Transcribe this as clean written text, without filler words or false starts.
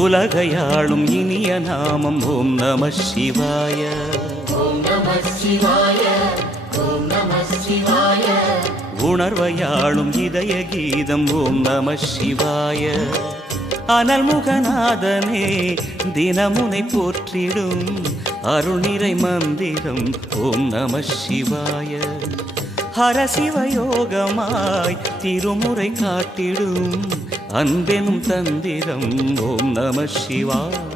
உலகையாளும் இனிய நாமம் ஓம் நம சிவாய. ஓம் நம சிவாய. ஓம் நம சிவாய. உணர்வையாளும் இதய கீதம் ஓம் நம சிவாய. அனல்முகநாதனே தினமுனை போற்றிடும் அருள்நிறை மந்திரம் ஓம் நம சிவாய. ஹரசிவயோகமாய் திருமுறை காட்டிடும் அன்பெனும் தந்திரம் ஓம் நம சிவாய.